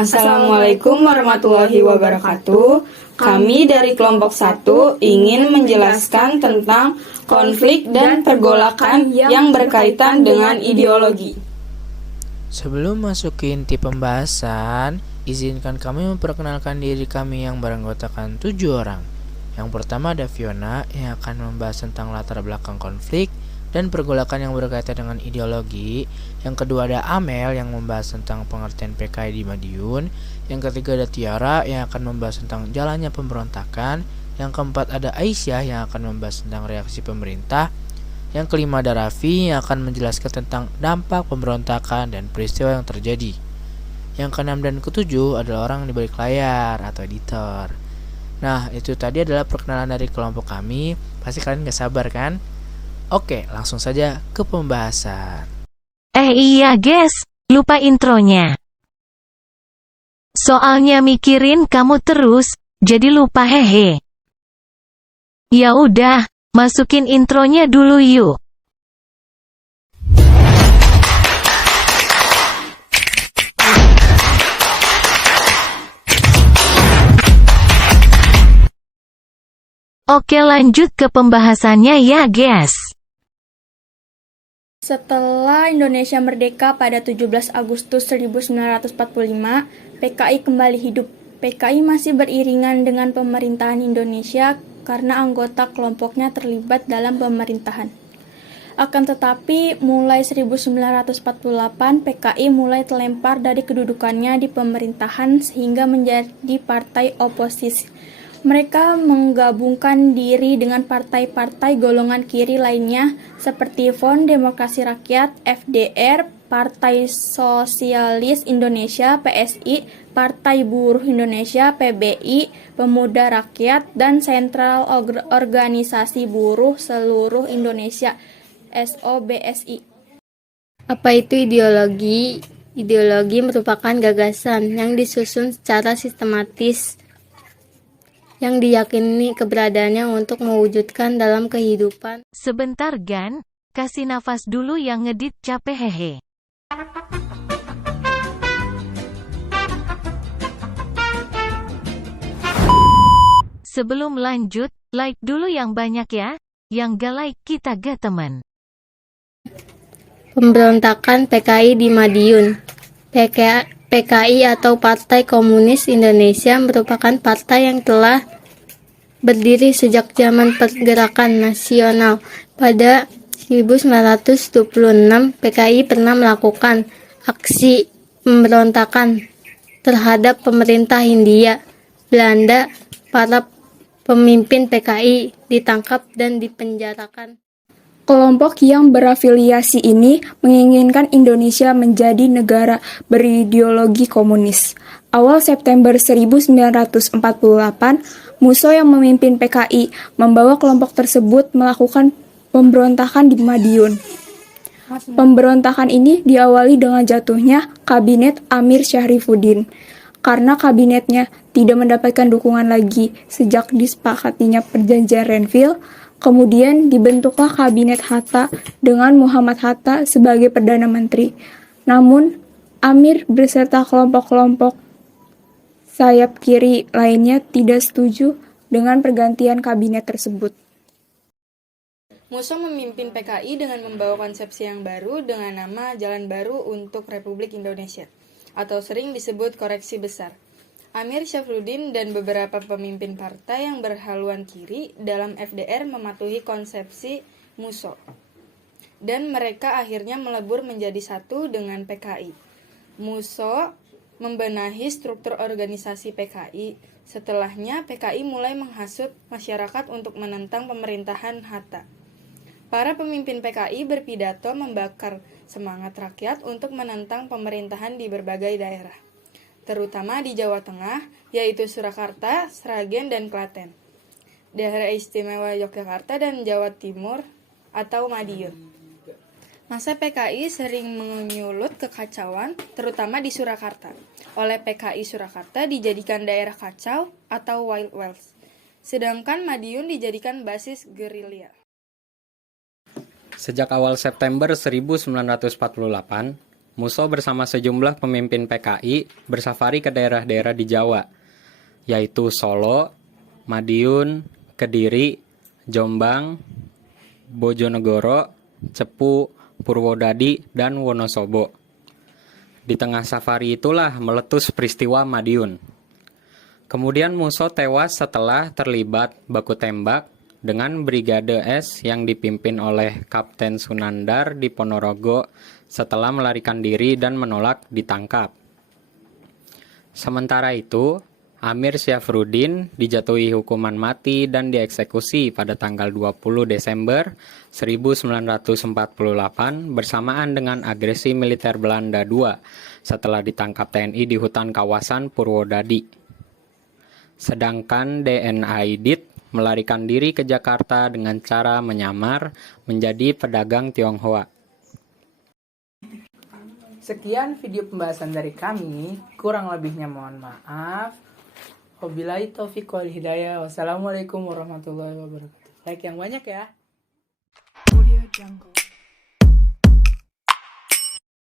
Assalamualaikum warahmatullahi wabarakatuh. Kami dari kelompok 1 ingin menjelaskan tentang konflik dan pergolakan yang berkaitan dengan ideologi. Sebelum masuk ke inti pembahasan, izinkan kami memperkenalkan diri kami yang beranggotakan 7 orang. Yang pertama ada Fiona yang akan membahas tentang latar belakang konflik dan pergolakan yang berkaitan dengan ideologi. Yang kedua ada Amel yang membahas tentang pengertian PKI di Madiun. Yang ketiga ada Tiara yang akan membahas tentang jalannya pemberontakan. Yang keempat ada Aisyah yang akan membahas tentang reaksi pemerintah. Yang kelima ada Raffi yang akan menjelaskan tentang dampak pemberontakan dan peristiwa yang terjadi. Yang keenam dan ketujuh adalah orang di balik layar atau editor. Nah, itu tadi adalah perkenalan dari kelompok kami. Pasti kalian gak sabar kan? Oke, langsung saja ke pembahasan. Iya guys, lupa intronya. Soalnya mikirin kamu terus, jadi lupa hehe. Ya udah, masukin intronya dulu yuk. Oke, lanjut ke pembahasannya ya guys. Setelah Indonesia merdeka pada 17 Agustus 1945, PKI kembali hidup. PKI masih beriringan dengan pemerintahan Indonesia karena anggota kelompoknya terlibat dalam pemerintahan. Akan tetapi, mulai 1948, PKI mulai terlempar dari kedudukannya di pemerintahan sehingga menjadi partai oposisi. Mereka menggabungkan diri dengan partai-partai golongan kiri lainnya seperti Front Demokrasi Rakyat (FDR), Partai Sosialis Indonesia (PSI), Partai Buruh Indonesia (PBI), Pemuda Rakyat, dan Sentral Organisasi Buruh Seluruh Indonesia (SOBSI). Apa itu ideologi? Ideologi merupakan gagasan yang disusun secara sistematis yang diyakini keberadaannya untuk mewujudkan dalam kehidupan. Sebentar Gan, kasih nafas dulu yang ngedit capek hehe. Sebelum lanjut, like dulu yang banyak ya. Yang gak like kita gak teman. Pemberontakan PKI di Madiun. PKI atau Partai Komunis Indonesia merupakan partai yang telah berdiri sejak zaman pergerakan nasional. Pada 1926, PKI pernah melakukan aksi pemberontakan terhadap pemerintah Hindia Belanda. Para pemimpin PKI ditangkap dan dipenjarakan. Kelompok yang berafiliasi ini menginginkan Indonesia menjadi negara berideologi komunis. Awal September 1948, Musso yang memimpin PKI membawa kelompok tersebut melakukan pemberontakan di Madiun. Pemberontakan ini diawali dengan jatuhnya Kabinet Amir Syarifuddin. Karena kabinetnya tidak mendapatkan dukungan lagi sejak disepakatinya perjanjian Renville, kemudian dibentuklah Kabinet Hatta dengan Muhammad Hatta sebagai Perdana Menteri. Namun, Amir beserta kelompok-kelompok sayap kiri lainnya tidak setuju dengan pergantian kabinet tersebut. Musso memimpin PKI dengan membawa konsepsi yang baru dengan nama Jalan Baru untuk Republik Indonesia, atau sering disebut Koreksi Besar. Amir Syafruddin dan beberapa pemimpin partai yang berhaluan kiri dalam FDR mematuhi konsepsi Musso, dan mereka akhirnya melebur menjadi satu dengan PKI. Musso membenahi struktur organisasi PKI. Setelahnya, PKI mulai menghasut masyarakat untuk menentang pemerintahan Hatta. Para pemimpin PKI berpidato membakar semangat rakyat untuk menentang pemerintahan di berbagai daerah, terutama di Jawa Tengah, yaitu Surakarta, Sragen, dan Klaten, Daerah Istimewa Yogyakarta, dan Jawa Timur atau Madiun. Masa PKI sering menyulut kekacauan, terutama di Surakarta. Oleh PKI Surakarta dijadikan daerah kacau atau Wild West, sedangkan Madiun dijadikan basis gerilya. Sejak awal September 1948, Musso bersama sejumlah pemimpin PKI bersafari ke daerah-daerah di Jawa, yaitu Solo, Madiun, Kediri, Jombang, Bojonegoro, Cepu, Purwodadi, dan Wonosobo. Di tengah safari itulah meletus peristiwa Madiun. Kemudian Musso tewas setelah terlibat baku tembak dengan Brigade S yang dipimpin oleh Kapten Sunandar di Ponorogo setelah melarikan diri dan menolak ditangkap. Sementara itu, Amir Syafruddin dijatuhi hukuman mati dan dieksekusi pada tanggal 20 Desember 1948 bersamaan dengan agresi militer Belanda II setelah ditangkap TNI di hutan kawasan Purwodadi. Sedangkan DN Aidit melarikan diri ke Jakarta dengan cara menyamar menjadi pedagang Tionghoa. Sekian video pembahasan dari kami, kurang lebihnya mohon maaf. Wabillahi taufiq wal hidayah. Wassalamualaikum warahmatullahi wabarakatuh. Like yang banyak ya. Audio Jungle.